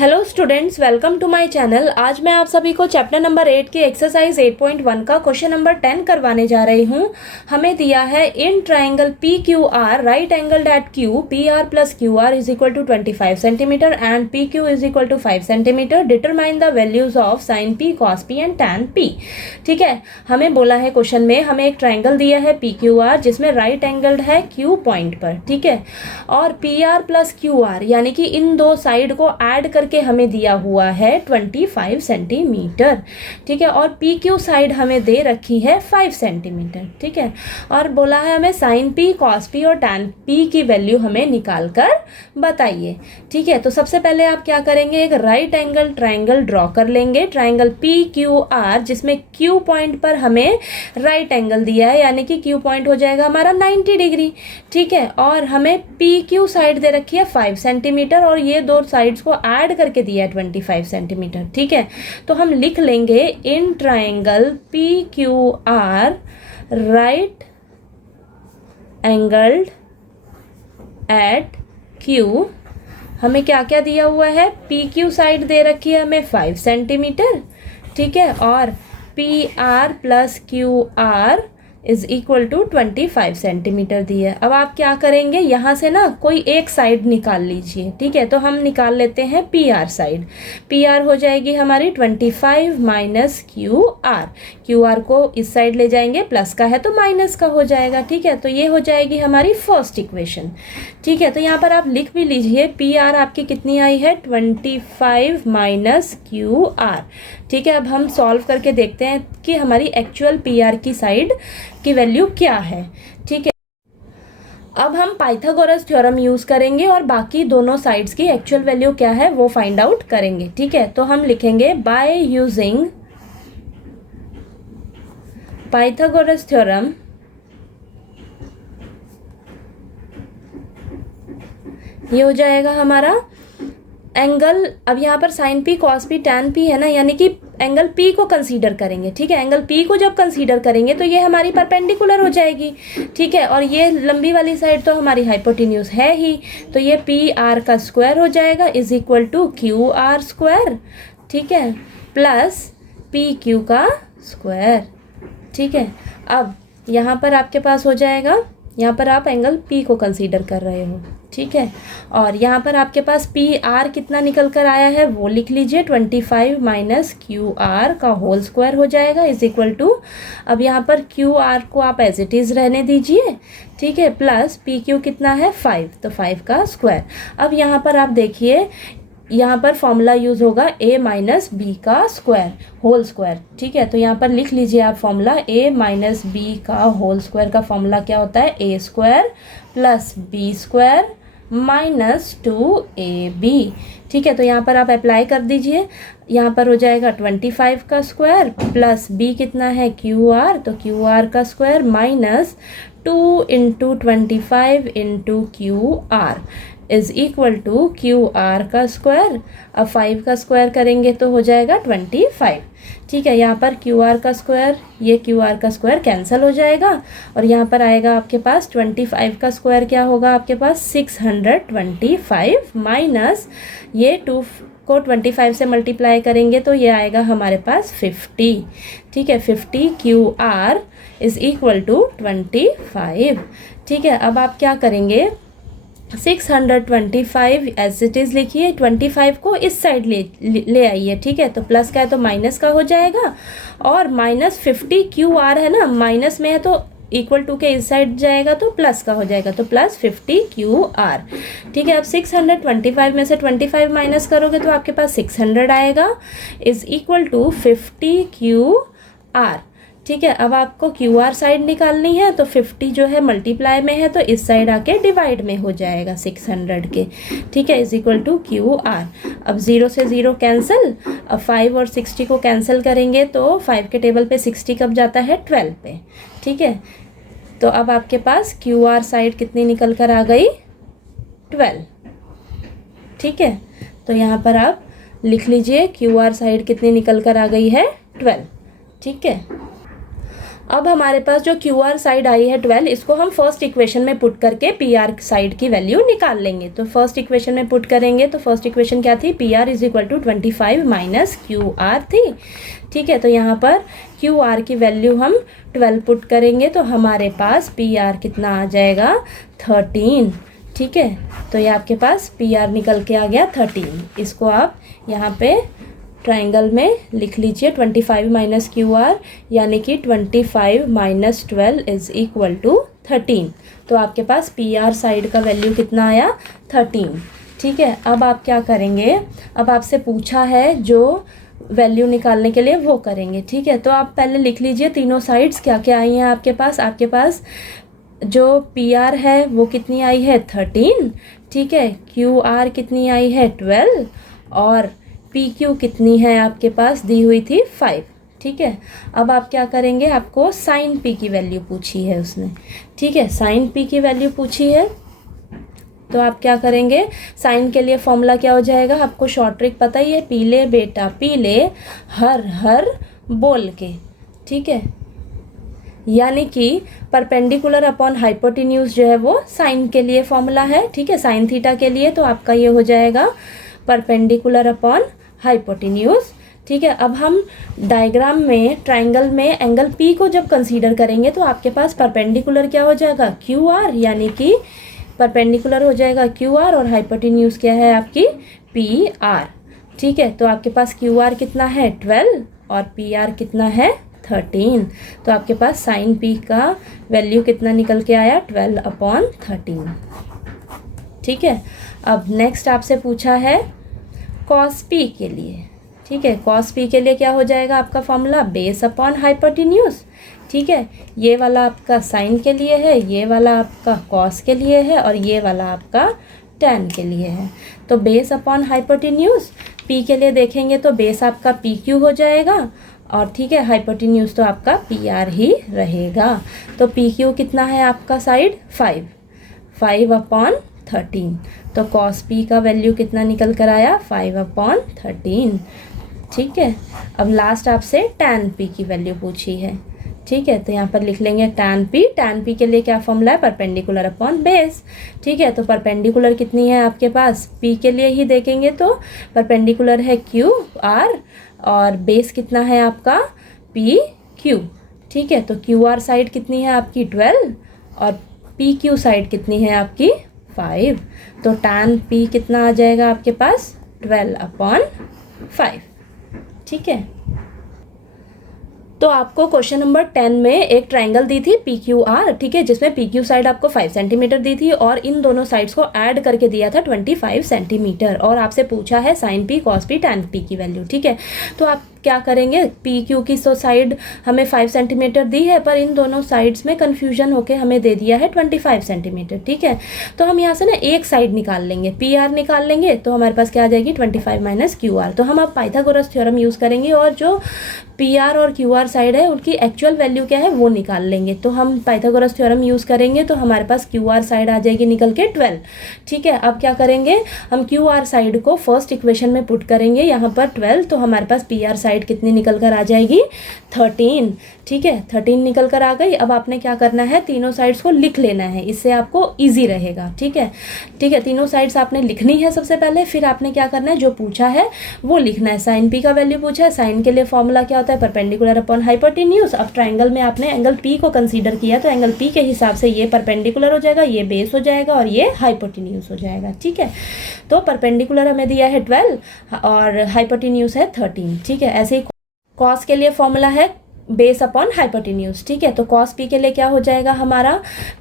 Hello students, welcome to my channel. आज मैं आप सभी को चैप्टर नंबर 8 की एक्सरसाइज 8.1 का क्वेश्चन नंबर 10 करवाने जा रही हूँ। हमें दिया है in triangle P Q R right angled at Q P are plus Q R is equal to 25 centimetre and P Q is equal to 5 centimetre. Determine the values of sine P, cos P and tan P. ठीक है, हमें बोला है question में, हमें एक triangle दिया है पी क्यू आर जिसमें राइट एंगल्ड है क्यू पॉइंट पर। ठीक है, और p are plus Q R यानी कि इन दो साइड को ऐड करके हमें दिया हुआ है 25 सेंटीमीटर। ठीक है, और पी क्यू साइड हमें दे रखी है 5 सेंटीमीटर। ठीक है, और बोला है हमें साइन पी, कॉस पी और टैन पी की वैल्यू हमें निकाल कर बताइए। ठीक है, तो सबसे पहले आप क्या करेंगे, एक राइट एंगल ट्राइंगल ड्रॉ कर लेंगे, ट्राइंगल पी क्यू आर, जिसमें क्यू पॉइंट पर हमें राइट एंगल दिया है यानी कि क्यू पॉइंट हो जाएगा हमारा 90 डिग्री। ठीक है, और हमें पी क्यू साइड दे रखी है 5 सेंटीमीटर और ये दो साइड्स को ऐड करके दिया है 25 सेंटीमीटर। ठीक है, तो हम लिख लेंगे इन triangle P Q R right angled at Q, हमें क्या क्या दिया हुआ है, पी क्यू साइड दे रखी है हमें 5 सेंटीमीटर। ठीक है, और p are plus Q R is equal to 25 centimetre दी है। अब आप क्या करेंगे, यहाँ से ना कोई एक साइड निकाल लीजिए। ठीक है, तो हम निकाल लेते हैं P R side. P R हो जाएगी हमारी 25 minus Q are. Q R को इस साइड ले जाएंगे, प्लस का है तो माइनस का हो जाएगा। ठीक है, तो ये हो जाएगी हमारी फर्स्ट इक्वेशन। ठीक है, तो यहाँ पर आप लिख भी लीजिए, पी आर आपकी कितनी आई है 25 माइनस क्यू आर। ठीक है, अब हम सॉल्व करके देखते हैं कि हमारी एक्चुअल पी आर की साइड की वैल्यू क्या है। ठीक है, अब हम पाइथागोरस थ्योरम यूज करेंगे और बाकी दोनों साइड्स की एक्चुअल वैल्यू क्या है वो फाइंड आउट करेंगे। ठीक है, तो हम लिखेंगे बाय यूजिंग पाइथागोरस थ्योरम ये हो जाएगा हमारा एंगल। अब यहाँ पर sine P, cos P, tan P है ना, यानी कि एंगल पी को कंसीडर करेंगे। ठीक है, एंगल पी को जब कंसीडर करेंगे तो ये हमारी परपेंडिकुलर हो जाएगी। ठीक है, और ये लंबी वाली साइड तो हमारी हाइपोटेन्यूज है ही, तो ये पी आर का स्क्वायर हो जाएगा is equal to Q R square. ठीक है, प्लस पी क्यू का स्क्वायर। ठीक है, अब यहाँ पर आपके पास हो जाएगा, यहाँ पर आप एंगल पी को कंसीडर कर रहे हो। ठीक है, और यहाँ पर आपके पास पी आर कितना निकल कर आया है वो लिख लीजिए, 25 माइनस क्यू आर का होल स्क्वायर हो जाएगा इज इक्वल टू, अब यहाँ पर क्यू आर को आप एज इट इज़ रहने दीजिए। ठीक है, प्लस पी क्यू कितना है 5, तो 5 का स्क्वायर। अब यहाँ पर आप देखिए, यहाँ पर फॉर्मूला यूज़ होगा a माइनस बी का स्क्वायर होल स्क्वायर। ठीक है, तो यहाँ पर लिख लीजिए आप फॉर्मूला, a माइनस बी का होल स्क्वायर का फॉर्मूला क्या होता है, a square plus B square minus 2ab। ठीक है, तो यहाँ पर आप अप्लाई कर दीजिए, यहाँ पर हो जाएगा 25 का स्क्वायर प्लस b कितना है क्यू आर, तो क्यू आर का square minus 2 into 25 into Q are is equal to Q R का स्क्वायर। अब 5 का स्क्वायर करेंगे तो हो जाएगा 25। ठीक है, यहाँ पर क्यू आर का स्क्वायर, ये क्यू आर का स्क्वायर कैंसिल हो जाएगा और यहाँ पर आएगा आपके पास 25 का स्क्वायर क्या होगा आपके पास 625 माइनस ये 2 को 25 से मल्टीप्लाई करेंगे तो ये आएगा हमारे पास 50। ठीक है, 50 Q are is equal to 25। ठीक है, अब आप क्या करेंगे, 625 एज इट इज़ लिखिए, 25 को इस साइड ले आइए। ठीक है, तो प्लस का है तो माइनस का हो जाएगा, और माइनस 50 क्यू आर है ना, माइनस में है तो इक्वल टू के इस साइड जाएगा तो प्लस का हो जाएगा, तो प्लस 50 क्यू आर। ठीक है, अब 625 में से 25 माइनस करोगे तो आपके पास 600 आएगा is equal to 50 Q R. ठीक है, अब आपको क्यू आर साइड निकालनी है तो 50 जो है मल्टीप्लाई में है तो इस साइड आके डिवाइड में हो जाएगा 600 के। ठीक है, is equal to Q R. अब 0 से 0 कैंसिल, अब 5 और 60 को कैंसिल करेंगे तो 5 के टेबल पे 60 कब जाता है 12 पे। ठीक है, तो अब आपके पास क्यू आर साइड कितनी निकल कर आ गई 12। ठीक है, तो यहाँ पर आप लिख लीजिए क्यू आर साइड कितनी निकल कर आ गई है 12। ठीक है, अब हमारे पास जो क्यू आर साइड आई है 12, इसको हम फर्स्ट इक्वेशन में पुट करके पी आर साइड की वैल्यू निकाल लेंगे। तो फर्स्ट इक्वेशन में पुट करेंगे तो फर्स्ट इक्वेशन क्या थी, P R is equal to 25 minus Q R थी। ठीक है, तो यहाँ पर क्यू आर की वैल्यू हम 12 पुट करेंगे तो हमारे पास पी आर कितना आ जाएगा, 13। ठीक है, तो ये आपके पास पी आर निकल के आ गया 13। इसको आप यहाँ पे ट्राइंगल में लिख लीजिए, 25 माइनस क्यू आर यानी कि 25 माइनस 12 इज इक्वल टू 13। तो आपके पास पी आर साइड का वैल्यू कितना आया, 13। ठीक है, अब आप क्या करेंगे, अब आपसे पूछा है जो वैल्यू निकालने के लिए वो करेंगे। ठीक है, तो आप पहले लिख लीजिए तीनों साइड्स क्या क्या आई हैं आपके पास जो पी आर है वो कितनी आई है, 13। ठीक है, क्यू आर कितनी आई है, 12, और पी क्यू कितनी है आपके पास दी हुई थी, 5। ठीक है, अब आप क्या करेंगे, आपको साइन पी की वैल्यू पूछी है उसने। ठीक है, साइन पी की वैल्यू पूछी है तो आप क्या करेंगे, साइन के लिए फॉर्मूला क्या हो जाएगा, आपको शॉर्ट ट्रिक पता ही है, पीले बेटा पीले हर हर बोल के। ठीक है, यानी कि परपेंडिकुलर अपॉन हाइपोटेन्यूज जो है वो साइन के लिए फॉर्मूला है। ठीक है, साइन थीटा के लिए तो आपका ये हो जाएगा परपेंडिकुलर अपॉन हाइपोटेन्यूज। ठीक है, अब हम डायग्राम में ट्राइंगल में एंगल पी को जब कंसीडर करेंगे तो आपके पास परपेंडिकुलर क्या हो जाएगा, क्यू आर, यानी कि परपेंडिकुलर हो जाएगा क्यू आर और हाइपोटेन्यूज क्या है आपकी, पी आर। ठीक है, तो आपके पास क्यू आर कितना है, 12, और पी आर कितना है, 13। तो आपके पास साइन पी का वैल्यू कितना निकल के आया, 12/13। ठीक है, अब नेक्स्ट आपसे पूछा है कॉस पी के लिए। ठीक है, कॉस पी के लिए क्या हो जाएगा आपका फॉर्मूला, बेस अपॉन हाइपोटेन्यूज। ठीक है, ये वाला आपका साइन के लिए है, ये वाला आपका कॉस के लिए है, और ये वाला आपका टैन के लिए है। तो बेस अपॉन हाइपोटेन्यूज, पी के लिए देखेंगे तो बेस आपका पी क्यू हो जाएगा, और ठीक है हाइपोटेन्यूज तो आपका पी आर ही रहेगा। तो पी क्यू कितना है आपका साइड, 5/13। तो कॉस पी का वैल्यू कितना निकल कर आया, 5/13। ठीक है, अब लास्ट आपसे टैन पी की वैल्यू पूछी है। ठीक है, तो यहाँ पर लिख लेंगे टैन पी के लिए क्या फॉर्मूला है, परपेंडिकुलर अपॉन बेस। ठीक है, तो परपेंडिकुलर कितनी है आपके पास, पी के लिए ही देखेंगे तो परपेंडिकुलर है क्यू आर, और बेस कितना है आपका, पी क्यू। ठीक है, तो क्यू आर साइड कितनी है आपकी, 12, और पी क्यू साइड कितनी है आपकी, 5। तो टैन पी कितना आ जाएगा आपके पास, 12/5। ठीक है, तो आपको क्वेश्चन नंबर 10 में एक ट्राइंगल दी थी पी क्यू आर। ठीक है, जिसमें पी क्यू साइड आपको 5 सेंटीमीटर दी थी और इन दोनों साइड्स को ऐड करके दिया था 25 सेंटीमीटर, और आपसे पूछा है sine P, cos P, tan P की वैल्यू। ठीक है, तो आप क्या करेंगे, पी क्यू की तो साइड हमें 5 सेंटीमीटर दी है, पर इन दोनों साइड्स में कन्फ्यूजन होके हमें दे दिया है 25 सेंटीमीटर। ठीक है, तो हम यहाँ से ना एक साइड निकाल लेंगे, पी आर निकाल लेंगे, तो हमारे पास क्या आ जाएगी, 25 माइनस क्यू आर। तो हम अब पाइथागोरस थ्योरम यूज़ करेंगे और जो पी आर और क्यू आर साइड है उनकी एक्चुअल वैल्यू क्या है वो निकाल लेंगे। तो हम पाइथागोरस थ्योरम यूज़ करेंगे तो हमारे पास क्यू आर साइड आ जाएगी निकल के 12। ठीक है, अब क्या करेंगे, हम क्यू आर साइड को फर्स्ट इक्वेशन में पुट करेंगे, यहाँ पर 12, तो हमारे पास पी आर साइड कितनी निकल कर आ जाएगी, 13। ठीक है, 13 निकल कर आ गई। अब आपने क्या करना है, तीनों साइड्स को लिख लेना है, इससे आपको ईजी रहेगा। ठीक है, ठीक है, तीनों साइड्स आपने लिखनी है सबसे पहले, फिर आपने क्या करना है, जो पूछा है वो लिखना है। साइन पी का वैल्यू पूछा है, साइन के लिए फॉर्मूला क्या होता है, परपेंडिकुलर अपॉन हाइपोटेन्यूज। अब ट्राइंगल में आपने एंगल पी को कंसीडर किया तो एंगल पी के हिसाब से ये परपेंडिकुलर हो जाएगा, ये बेस हो जाएगा और ये हाइपोटेन्यूज हो जाएगा। ठीक है, तो परपेंडिकुलर हमें दिया है 12 और हाइपोटेन्यूज है 13। ठीक है, ऐसे ही कॉस के लिए फॉर्मूला है बेस अपॉन हाइपोटेन्यूज। ठीक है, तो कॉस पी के लिए क्या हो जाएगा हमारा,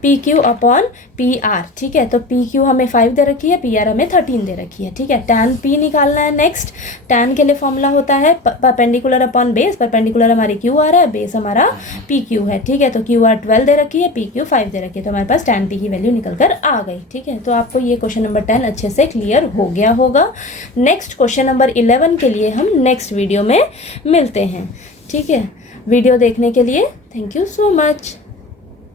P Q upon P R. ठीक है, तो पी क्यू हमें 5 दे रखी है, पी आर हमें 13 दे रखी है। ठीक है, टैन पी निकालना है नेक्स्ट। टैन के लिए फॉर्मूला होता है परपेंडिकुलर अपॉन बेस, परपेंडिकुलर हमारी क्यू आर है, बेस हमारा पी क्यू है। ठीक है, तो क्यू आर 12 दे रखी है, पी क्यू 5 दे रखी है, तो हमारे पास टैन पी की वैल्यू निकल कर आ गई। ठीक है, तो आपको ये क्वेश्चन नंबर 10 अच्छे से क्लियर हो गया होगा। नेक्स्ट क्वेश्चन नंबर 11 के लिए हम नेक्स्ट वीडियो में मिलते हैं। ठीक है, वीडियो देखने के लिए थैंक यू सो मच।